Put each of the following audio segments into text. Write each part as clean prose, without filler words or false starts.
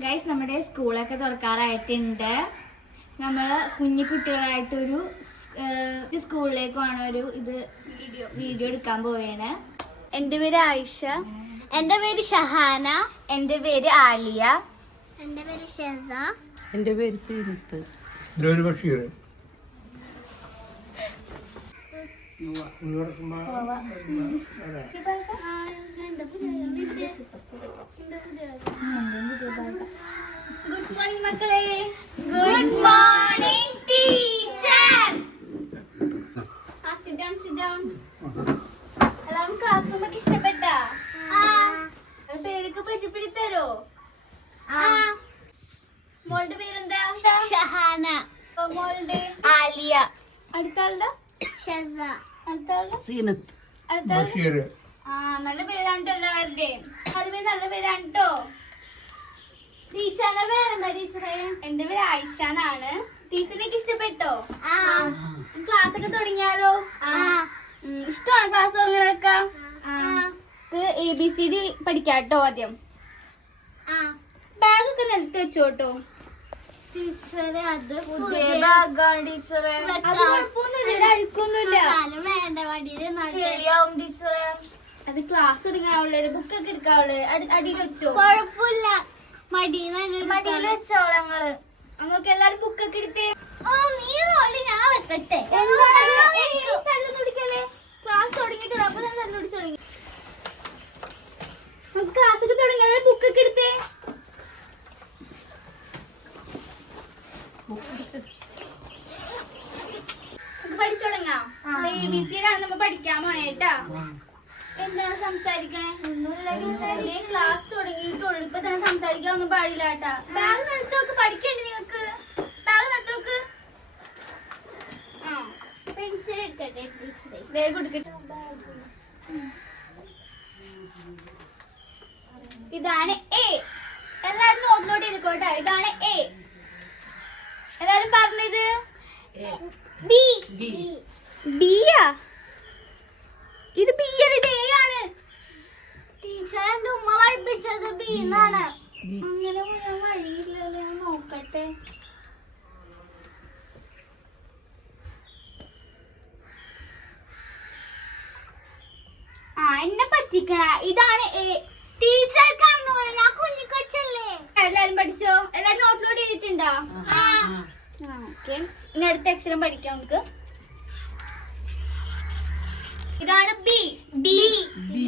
Guys, നമ്മുടെ സ്കൂളൊക്കെ തുറക്കാറായിട്ടുണ്ട്. നമ്മള് കുഞ്ഞു കുട്ടികളായിട്ടൊരു സ്കൂളിലേക്കാണ് വീഡിയോ എടുക്കാൻ പോവുകയാണ്. എൻ്റെ പേര് ആയിഷ. എൻ്റെ പേര് ഷഹാന. എൻ്റെ പേര് ആലിയ. എൻ്റെ പേര് ഷെസ. എൻ്റെ പേര് സീനത്ത്. ബഷീർ. ഗുഡ് മോർണിംഗ് മക്കളെ. Good morning teacher. Sit down. എല്ലാവർക്കും ക്ലാസ് റൂം ഒക്കെ ഇഷ്ടപ്പെട്ടാ? പേരൊക്കെ പരിചയപ്പെടുത്തരോ? മോളുടെ പേരെന്താ? ഷഹാന. മോളുടെ ആലിയ. അടുത്ത ആളുടെ ഷെസ. അടുത്ത ആളുടെ സീനത്ത്. അടുത്ത ആളുടെ നല്ല പേരാണ് എല്ലാവരുടെയും. പേര് നല്ല പേരാണ് കേട്ടോ. ടീച്ചറിന്റെ പേരെന്താ ടീച്ചറെ? എന്റെ പേര് ആയിഷ എന്നാണ്. ടീച്ചറിനൊക്കെ ഇഷ്ടപ്പെട്ടോ? ക്ലാസ് ഒക്കെ തുടങ്ങിയാലോ? ഇഷ്ടമാണോ ക്ലാസ് തുടങ്ങണൊക്കെ? ABCD പഠിക്കാട്ടോ. ആദ്യം ബാഗ് ഒക്കെ നിലത്ത് വെച്ചോട്ടോ. ടീച്ചറെ അത് പുതിയ ബാഗാണ് ടീച്ചറെ. അത് കുഴപ്പമൊന്നുമില്ല, അഴുക്കൊന്നുമില്ല. വേണ്ട വടിയില് ചെളിയാവും ടീച്ചറെ. അത് ക്ലാസ് തുടങ്ങാവുള്ളത്, ബുക്കൊക്കെ എടുക്കാവുള്ളത്. അടിയിൽ വെച്ചോ? കുഴപ്പമില്ല. മടിയിൽ വെച്ചോളൂ ഞങ്ങള്. നമുക്ക് എല്ലാരും ബുക്കൊക്കെ എടുത്തേ. ഞാൻ വെക്കട്ടെ. തല്ലുപിടിക്കല്ലേ? ക്ലാസ് തുടങ്ങിയിട്ടുള്ളൂ, അപ്പൊ തന്നെ തല്ലുപിടിച്ചു തുടങ്ങി. നമുക്ക് ക്ലാസ് ഒക്കെ തുടങ്ങിയാൽ ബുക്കൊക്കെ എടുത്തേ. പഠിച്ചു തുടങ്ങാം. ABCD ആണ് നമ്മൾ പഠിക്കാൻ പോണേട്ടാ. എന്താണ് സംസാരിക്കണേ? ക്ലാസ് തുടങ്ങിയിട്ടുള്ളൂ, ഇപ്പൊ തന്നെ സംസാരിക്കാൻ ഒന്നും പാടില്ല കേട്ടാ. ബാഗ് നിർത്തോക്ക്, പഠിക്കണ്ടേ നിങ്ങക്ക്? ബാഗ് നിർത്തോക്ക്. പെൻസിൽ എടുക്കട്ടെ ടീച്ചറെ. ബാഗ് കൊടുക്കട്ടെ. ഇതാണ് A. എല്ലാരും നോട്ട് ചെയ്തോട്ടെ. ഇതാണ് A. എല്ലാരും പറഞ്ഞത് B. ബിയാ? ഇത് B അല്ല, ഇത് A ആണ്. ടീച്ചർ എന്റെ ഉമ്മ പഠിപ്പിച്ചത് ബി എന്നാണ്. അങ്ങനെ പറയാൻ വഴിയില്ലല്ലോ. ഞാൻ നോക്കട്ടെ. എന്നെ പറ്റിക്കണ. ഇതാണ് A. ടീച്ചർ കണ്ണു, ഞാൻ കുഞ്ഞിക്കൊച്ചല്ലേ. എല്ലാരും പഠിച്ചോ? എല്ലാരും നോട്ട് ചെയ്തിട്ടുണ്ടോ? ഓക്കെ, ഇനി അടുത്ത അക്ഷരം പഠിക്കാം നമുക്ക്. ഇതാണ് B.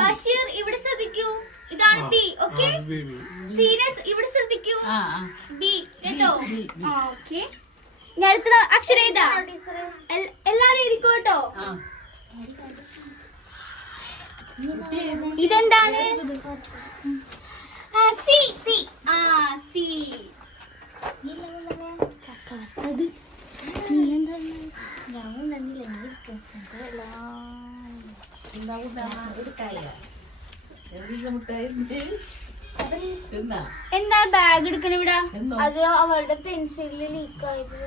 ബഷീർ, ഇവിടെ ശ്രദ്ധിക്കൂ. ഇതാണ് B. ഓക്കെ. സീനത്ത്, ഇവിടെ ശ്രദ്ധിക്കൂ. B കേട്ടോ? ഓക്കെ. ഇനി അടുത്ത അക്ഷരം ഏതാ? എല്ലാരും ഇരിക്കോട്ടോ. ഇതെന്താണ്? C. C. എന്താ ബാഗ് എടുക്കണ ഇവിടെ? അത് അവളുടെ പെൻസിലിൽ ലീക്ക് ആയത്.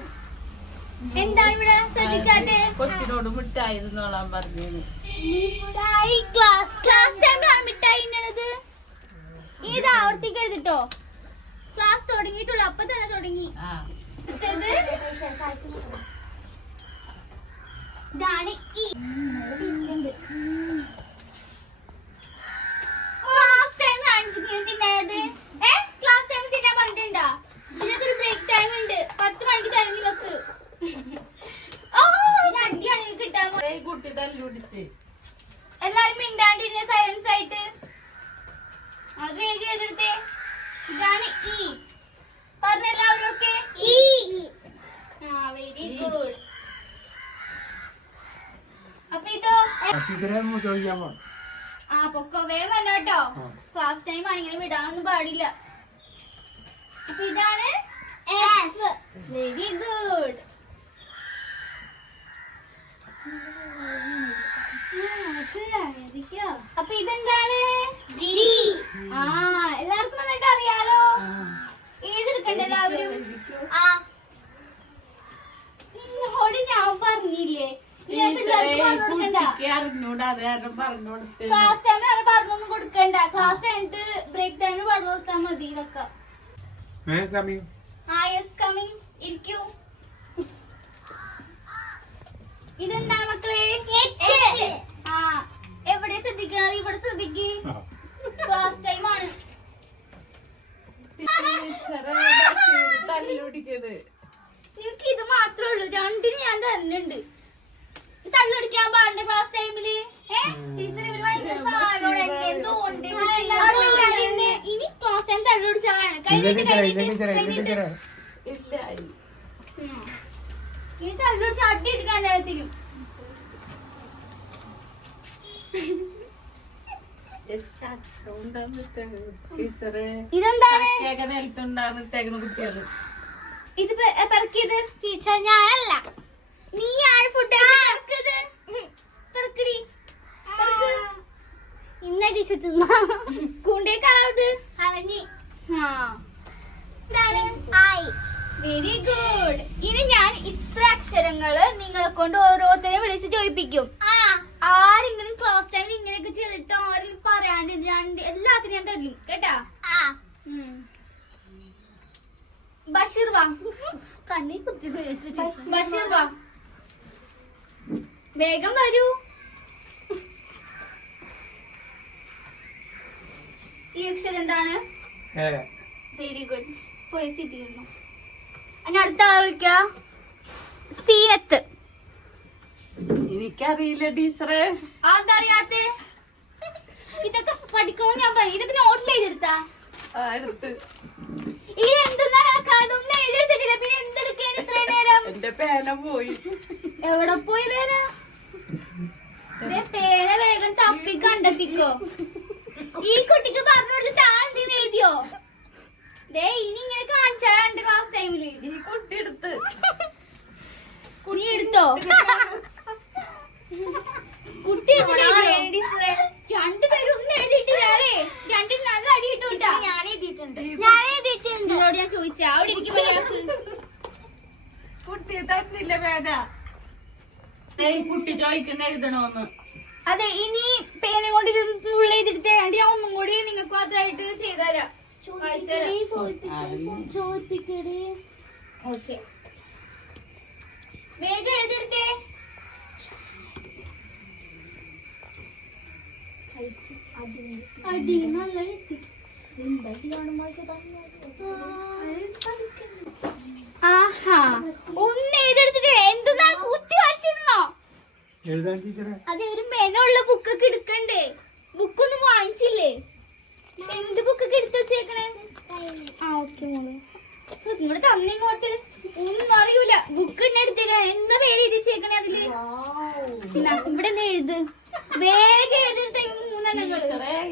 എന്താണ് ഇവിടെ ശ്രദ്ധിക്കാത്തെ? കൊച്ചിനോട് മിഠായി തിന്നോളാൻ പറഞ്ഞു. ക്ലാസ് ടൈമിലാണ് മിഠായി ഇന്നത്. ഇത് ആവർത്തിക്കരുതിട്ടോ. ക്ലാസ് തുടങ്ങിയിട്ടുള്ളൂ, അപ്പൊ തന്നെ തുടങ്ങി. ഇതാണ് E. ക്ലാസ് ടൈമിലാണ് തിന്നത്. ക്ലാസ് ടൈമിൽ തിന്നാൻ പറഞ്ഞിട്ടുണ്ടോ? ഇതിനൊരു ബ്രേക്ക് ടൈം ഉണ്ട്. 10 മണിക്ക് തരും നിങ്ങൾക്ക്. അടിയാണ് നിങ്ങൾക്ക് കിട്ടാൻ. കുട്ടി തല്ലുപിടിച്ച് എല്ലാരും മിണ്ടാണ്ടിരുന്ന സൈലൻസ് ആയിട്ട്. അത് വേഗം എഴുതെടുത്തേ. ഇതാണ് E. പറഞ്ഞ എല്ലാവരും E. Very good. അപ്പൊ ഇതോ? പൊക്കോ, വേഗം വന്നോ കേട്ടോ. ക്ലാസ് ടൈം ആണെങ്കിലും വിടാനൊന്നും പാടില്ല. അപ്പൊ ഇതാണ് F. Very good. അപ്പൊ ഇതെന്താണ്? G. എല്ലാവർക്കും നന്നായിട്ട് അറിയാലോ. ഏതെടുക്കണ്ട എല്ലാവരും? നിന്നോട് ഞാൻ പറഞ്ഞില്ലേ ക്ലാസ് ടൈമിലാണ് പറഞ്ഞൊന്നും കൊടുക്കണ്ട. ക്ലാസ് കഴിഞ്ഞിട്ട് ബ്രേക്ക് ടൈമിന് പറഞ്ഞു കൊടുത്താൽ മതി. ഇതൊക്കെ യെസ് കമ്മിങ്. ഇരിക്കൂ. ഇതെന്താണ് മക്കളെ? ആ എവിടെ ശ്രദ്ധിക്കണത്? ഇവിടെ ശ്രദ്ധിക്ക്. ക്ലാസ് ടൈം ആണ്. തല്ലുടിക്കത്. നിനക്ക് ഇത് മാത്രമേ ഉള്ളൂ. രണ്ടിന് ഞാൻ തരുന്നുണ്ട്. തല്ലുടിക്കാൻ പാടില്ല ക്ലാസ് ടൈമില്. ഇനി ക്ലാസ് ടൈം തല്ലുടിച്ചാണ്. കഴിഞ്ഞിട്ട് ഇനി തല്ലുടിച്ച് അടി എടുക്കാൻ തരും. ഇതെന്താണ്? നിലത്തുണ്ടാകുന്ന കുട്ടികള് ഇത് പെറക്കിയത് ടീച്ചർ ഞാനല്ല. നീ ആണ് ഫുഡ് പെറക്കടി. ഇന്ന ടീച്ചർ തിന്ന കൂണ്ടേ കളർത് കളഞ്ഞി. എന്താണ്? ആയി. Very good. ഇനി ഞാൻ ഇത്ര അക്ഷരങ്ങള് നിങ്ങളെ കൊണ്ട് ഓരോരുത്തരെ വിളിച്ച് ചോദിപ്പിക്കും. ആരെങ്കിലും ക്ലാസ് ടൈമിൽ ഇങ്ങനെയൊക്കെ ചെയ്തിട്ട് ആരും പറയാണ്ട് എല്ലാത്തിനും ഞാൻ തരും കേട്ടാ. ബഷീർ വാ. കണ്ണി കുത്തി ബഷീർ വാ, വേഗം വരൂ. ഈ അക്ഷരം എന്താണ്? Very good. പോയി സീറ്റിരുന്നു. അതിന് അടുത്ത ആൾ വിളിക്ക. സീനത്ത്. എനിക്കറിയില്ല ടീച്ചറെ. അതെന്താ അറിയാത്തെ? ഇതൊക്കെ പഠിക്കണമെന്ന് ഞാൻ പറഞ്ഞു. ഇതൊക്കെ നോട്ടിൽ എഴുതിയെടുത്താ? ഇത് എന്തെന്നാ നടക്കണത്? ഒന്നും എഴുതിയെടുത്തിട്ടില്ല. പിന്നെ എന്തെടുക്കാണ് ഇത്രയും നേരം? എന്റെ പേന പോയി. എവിടെ പോയി പേന? പേന വേഗം തപ്പി കണ്ടെത്തിക്കോ. ഈ കുട്ടിക്ക് പറഞ്ഞു കൊടുത്തിട്ട് എന്തെങ്കിലും എഴുതിയോ? ദേ ഇനി ഇങ്ങനെ കാണിച്ചാലുണ്ട് ക്ലാസ് ടൈമില്. ഈ കുട്ടി എടുത്ത്. നീ എടുത്തോ? കുട്ടി രണ്ടുപേരും ഒന്നും എഴുതിയിട്ടില്ല. രണ്ടിനും നല്ല അടി കിട്ടൂട്ടാ. ഞാൻ എഴുതിയിട്ടുണ്ട്. നിങ്ങളോട് ഞാൻ ചോദിച്ചാ അവിടെ ഇരിക്കുമ്പോ കുട്ടി തന്നില്ല പേന. കുട്ടി ചോദിക്കുന്ന എഴുതണോന്ന്. അതെ, ഇനി പേന കൊണ്ട് ഇത് ഉള്ള എഴുതിട്ട് ഞാൻ ഒന്നും കൂടി നിങ്ങൾക്ക് മാത്രമായിട്ട് ചെയ്തുതരാം. ചോദിപ്പിക്കടേ. ഓക്കെ, വേഗം എഴുതിയെടുത്തേ. അടി നല്ല ആഹാ, ഒന്ന് എഴുതെടുത്തിട്ട് എന്താണ് കുത്തി വരച്ചിടണോ? അതെ, ഒരു മെനുള്ള ബുക്കൊക്കെ എടുക്കണ്ടേ? ബുക്കൊന്നും വാങ്ങിച്ചില്ലേ? എന്ത് ബുക്കൊക്കെ എടുത്ത് വെച്ചേക്കണേ? ഓക്കെ മോളെ, ഇങ്ങോട്ട് തന്നിങ്ങോട്ട്. ഒന്നും അറിയൂല. ബുക്ക് തന്നെ എടുത്തേക്കണേ. എന്താ പേര് എഴുതിച്ചേക്കണേ അതില്? ഇവിടെ നിന്ന് എഴുത്. വേഗം എഴുതിയെടുത്ത മൂന്നെണ്ണങ്ങള്.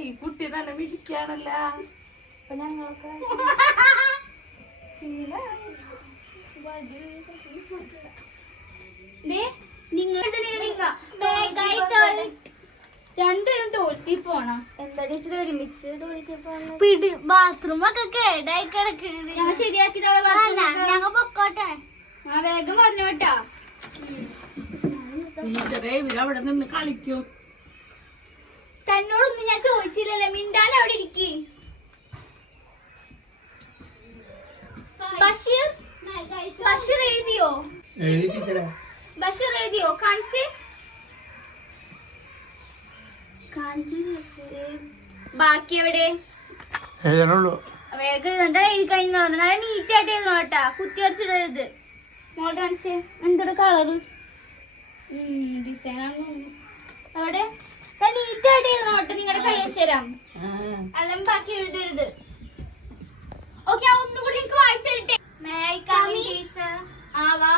ഈ കുട്ടി നല്ല മിടിക്കാണല്ല. രണ്ടുപേരും തോറ്റി പോണ. എന്താ ടീച്ചർ ഒരുമിച്ച് ബാത്റൂം ഒക്കെ കേടായി കിടക്കുന്നത്. ഞങ്ങൾ ശരിയാക്കി ഞങ്ങൾ പൊക്കോട്ടെ. വേഗം പറഞ്ഞോട്ടാ. ടീച്ചറെ ഇവരവിടെ നിന്ന് കളിക്കും. തന്നോടൊന്നും ഞാൻ ചോദിച്ചില്ലല്ലോ. മിണ്ടാണ്ട് അവിടെ ഇരിക്കി. ബഷീർ, ബഷീർ എഴുതിയോ? ബഷീർ എഴുതിയോ? കാണിച്ച്. ബാക്കി എവിടെ? വേഗം എഴുതണ്ട. എഴുതി കഴിഞ്ഞോ? നല്ല നീറ്റായിട്ട് എഴുതണം കേട്ടാ. കുത്തി വരച്ചിടരുത്. മോൾ കാണിച്ച്. എന്തൊരു കളറ് ഡിസൈൻ ആണെന്ന് തോന്നുന്നു. അവിടെ നീറ്റായിട്ട് എഴുതണം കേട്ടോ. നിങ്ങളുടെ കൈയക്ഷരം അല്ലെങ്കിൽ ബാക്കി എഴുതരുത്. ഓക്കെ, ഒന്നും കൂടി എനിക്ക് വായിച്ചു തരട്ടെ. വാ,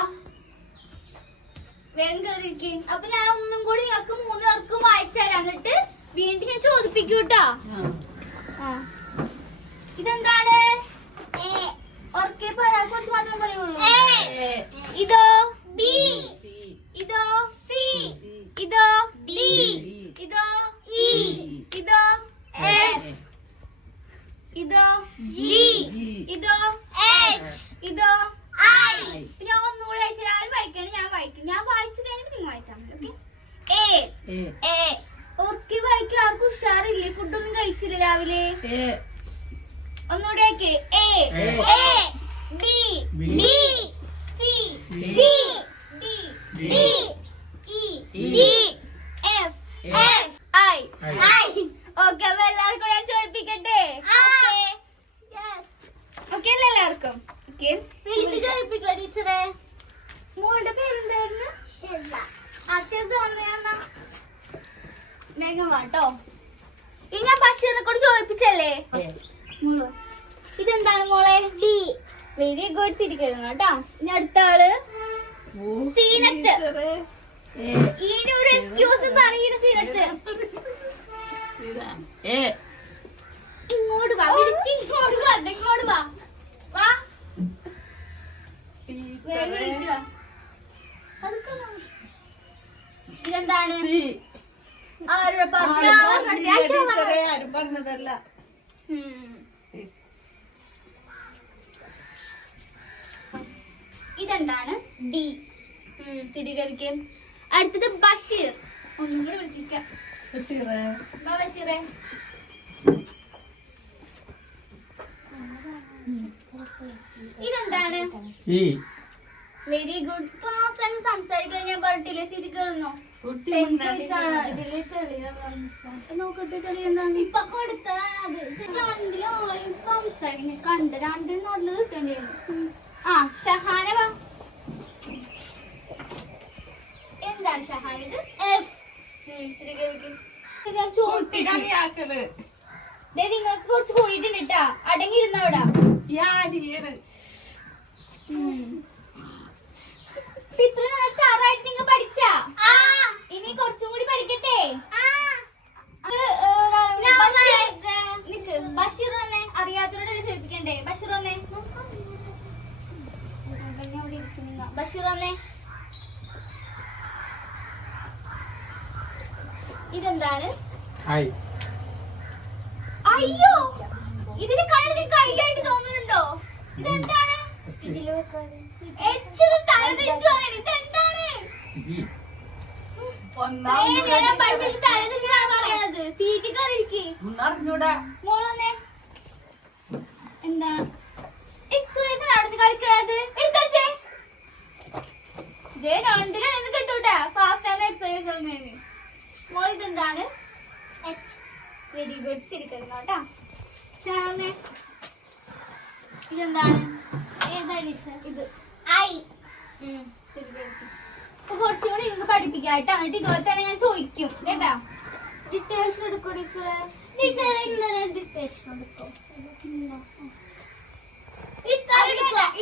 വേഗം കയറിയിരിക്കും. അപ്പൊ ഞാൻ ഒന്നും കൂടി നിങ്ങൾക്ക് മൂന്ന് പേർക്കും വായിച്ചു തരാം. എന്നിട്ട് വീണ്ടും ഞാൻ ചോദിപ്പിക്കൂട്ടോ. ഇതെന്താണ്? ഉറക്കെ പറയാ, കുറച്ച് മാത്രം പറയുള്ളൂ. ഇതോ ബി, ഇതോ സി, ഇതോ ഡി, ഇതോ ഇ, ഇതോ എഫ്, ഇതോ ജി, ഇതോ എച്ച്, ഇതോ ഐ. ഞാൻ ഒന്നുകൂടെ ആരും വായിക്കണം. ഞാൻ വായിക്കും. ഞാൻ വായിച്ചു കഴിഞ്ഞിട്ട് നിങ്ങൾ വായിച്ചാൽ മതി. ഓക്കെ, ഓർക്കി വായിക്കാൻ ആർക്കും ഉഷാറില്ലേ? ഫുഡൊന്നും കഴിച്ചില്ല രാവിലെ. ഒന്നുകൂടെ ആക്കി. A B B C C D D E F F I. I okay, അപ്പൊ എല്ലാവർക്കും ഞാൻ ചോദിപ്പിക്കട്ടെ? Yes. ഓക്കെ അല്ലേ എല്ലാവർക്കും? ഓക്കെ, വിളിച്ചു ചോദിപ്പിക്കോ ടീച്ചറെ? മോളുടെ പേരെന്തായിരുന്നു? ഷെസ. അർഷദ് വന്നു. ഞാൻ വേഗം വാട്ടോ. ഇനി ഞാൻ ബഷീറിനെ കൂടെ ചോദിപ്പിച്ചല്ലേ? ഇതെന്താണ് മോളെ? B very good. സിരിക്കുന്നു കേട്ടോ. ഇനി അടുത്ത ആള് സീനത്ത്. ഇനി ഒരു എക്സ്ക്യൂസ് പറയുന്ന സീനത്ത്. ഇങ്ങോട്ട് വാ, വിളിച്ച് ഇങ്ങോട്ട് വാ, ഇങ്ങോട്ട് വാ. വാ, വേഗം വിളിച്ച് വാ. പതുക്കെ വാ. ഇതെന്താണ്? ആരുടെ ആരും പറഞ്ഞതല്ല. ഇതെന്താണ്? ഡി. സ്ഥിരീകരിക്കും. അടുത്തത് ബഷീർ. ഒന്നും കൂടെ വിളിക്കാം. വാ ബഷീറെ. ഇതെന്താണ്? Very good. ക്ലാസ് ടൈം സംസാരിക്കാൻ ഞാൻ പറഞ്ഞിട്ടില്ലേ? സ്ഥിരീകരണോ? നോക്കട്ടെ, തെളി എന്താണ്? ഇപ്പൊ കൊടുത്തതാണ് അത്. സംസാരിക്കും കണ്ട് രണ്ടും നല്ലത് കിട്ടേണ്ടി വരും. ആ, ഷഹാന വാ. എന്താണ് ഷഹാന ഇത്? ഞാൻ ചോദിപ്പിക്കും. നിങ്ങൾക്ക് കുറച്ച് കൂടിയിട്ടുണ്ട് കേട്ടാ. അടങ്ങിയിരുന്നവിടാ. ഇത്ര ടാറായിട്ട് നിങ്ങൾ പഠിച്ചാ? ഇനി കുറച്ചും കൂടി പഠിക്കട്ടെ. നിക്ക്, ബഷീർ വന്നേ. അറിയാത്തവരോടല്ലേ ചോദിപ്പിക്കണ്ടേ? ബഷീർ വന്നേ. ബഷീർ വന്നേ. ഇതെന്താണ്? അയ്യോ, ഇതിന് കണ്ണിന് കൈയായിട്ട് തോന്നുന്നുണ്ടോ? ഇതെന്താണ്? തലതിരിച്ചു പറയാൻ ഇതെന്താണ്? നേരം പഠിച്ചിട്ട് തലതിരിച്ചാണ് പറയണത്. സീറ്റ് കയറിയിരിക്കേ. മോളൊന്നേ. എന്താണ് എക്സസൈസ് നടന്ന് കളിക്കണത്? എടുത്തേ. ഇതേ രണ്ടിനും കിട്ടൂട്ടാ. ഫാസ്റ്റ് ആണ് എക്സസൈസ്. മോൾ ഇതെന്താണ്? Very good. ശരിക്കരുന്നോട്ടാ. ഷാനേ, ഇതെന്താണ്? ഇത് I അപ്പൊ കുറച്ചുകൂടി നിങ്ങൾക്ക് പഠിപ്പിക്കാം കേട്ടോ. എന്നിട്ട് ഇതുപോലെ തന്നെ ഞാൻ ചോദിക്കും കേട്ടാ. ഡിറ്റേഷൻ എടുക്കോ ടീച്ചറെ? ടീച്ചറെ ഇന്നലെ ഡിറ്റേഷൻ എടുക്കോ?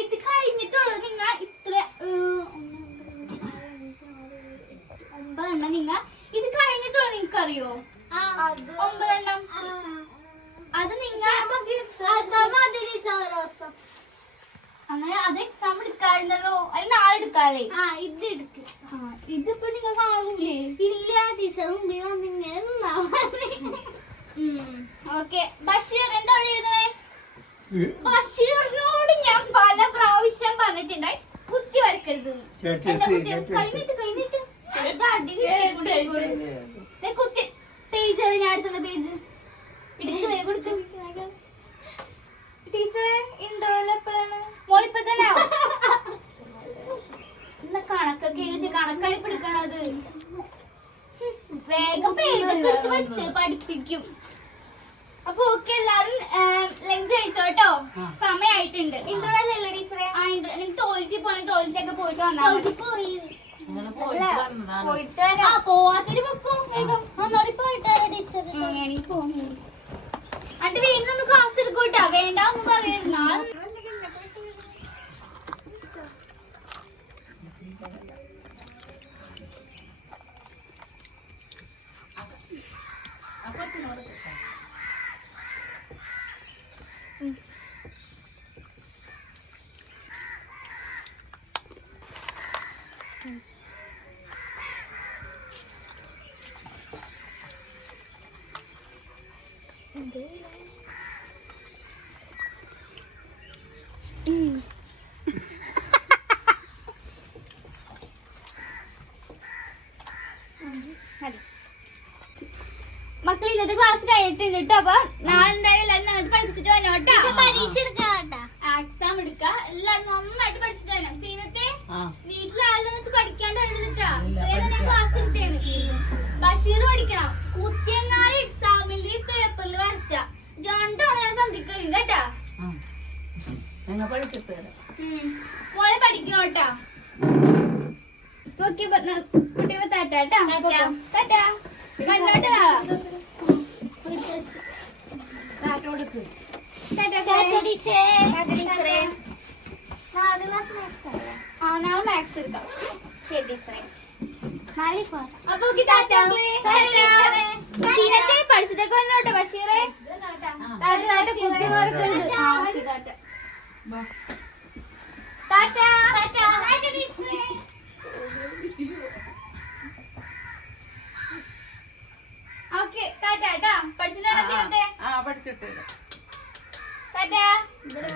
ഇത് കഴിഞ്ഞിട്ടുള്ളൂ. നിങ്ങൾ ഇത്ര 9 എണ്ണം നിങ്ങൾ ഇത് കഴിഞ്ഞിട്ടുള്ളൂ. നിങ്ങൾക്കറിയോ? 9 എണ്ണം. അത് നിങ്ങൾ അങ്ങനെ അത് എക്സാം എടുക്കാറുണ്ടല്ലോ. അതിൽ നാളെ എടുക്കാല്ലേ? ഇത് എടുക്ക്. ഇതിപ്പോ നിങ്ങൾ കാണൂലേ? ഇല്ല ടീച്ചർ മുമ്പിൽ വന്നിങ്ങനെ ഓക്കെ. ബഷീർ എന്താണ് എഴുതണേ? ബഷീറിനോട് ഞാൻ പല പ്രാവശ്യം പറഞ്ഞിട്ടുണ്ടായി കുത്തി വരക്കരുത്. എന്താ കുത്തി? കഴിഞ്ഞിട്ട് കുത്തി. പേജ് എവിടെ? ഞാൻ എടുത്തുള്ള പേജ് എടുത്ത് കൊടുത്ത്. ടീച്ചറെ ഇൻട്രോയിൽ എപ്പോഴാണ്? മോളിപ്പോ തന്നെ കണക്കൊക്കെ കണക്കാണ് ഇപ്പൊ എടുക്കണത്. വേഗം പേജൊക്കെ എടുത്ത് വെച്ച് പഠിപ്പിക്കും. അപ്പൊ ഓക്കെ, എല്ലാരും ലഞ്ച് കഴിച്ചോട്ടോ. സമയായിട്ടുണ്ട്. ഇൻട്രോയിൽ അല്ലേ ടീച്ചറെ? എനിക്ക് ടോയ്ലറ്റിൽ പോയി. ടോയ്ലറ്റ് ഒക്കെ പോയിട്ട് വന്നാൽ പോവാത്തൊരു വെക്കും. വേഗം ഒന്നോടി പോയിട്ടാ ടീച്ചർ. എനിക്ക് പോകുന്നു. എന്നിട്ട് വീണ്ടും ഒന്ന് ക്ലാസ് എടുക്കൂട്ടാ. വേണ്ട ഒന്നും പറയരുത്. നാളെ മക്കൾ ഇന്നത്തെ ക്ലാസ് കഴിഞ്ഞിട്ടുണ്ട് കേട്ടോ. അപ്പൊ നാളെ എന്തായാലും എല്ലാവരും നന്നായിട്ട് പഠിപ്പിച്ചിട്ട് വന്നോട്ടോ. നന്നായിട്ട് പഠിച്ചിട്ട് തന്നെ സീനത്തെ ആ വീട്ടിലാരെന്ന് വെച്ച് പഠിക്കാണ്ട് എഴുതിട്ടാ ഇല്ല, ഞാൻ പഠിക്കാം. ക്ലാസ് എടുത്തേണ് ബഷീർ പഠിക്കണം കുത്തിയങ്ങാറ് എക്സാമിൽ പേപ്പറിൽ വരച്ച രണ്ടോണം ഞാൻ സന്ധിക്കും കേട്ടാ ആ ഞങ്ങൾ പഠിച്ചിട്ട് തരാം മോളെ പഠിക്കണം കേട്ടാ കുട്ടികൾ താറ്റാട്ടാ താറ്റാ മണ്ണോട്ട് നാളാ കാറ്റ് കൊടുക്ക് നാളെ മാത്സ് എടുക്കാം ശരി ടീച്ചറെ അപ്പൊ പഠിച്ചിട്ടൊക്കെ വന്നോട്ടെ ബഷീറെ വാ. ഓക്കെ ടാറ്റാ പഠിച്ചിട്ടാ ആ പഠിച്ചിട്ട് തരാം ടാറ്റാ ഇവിടെ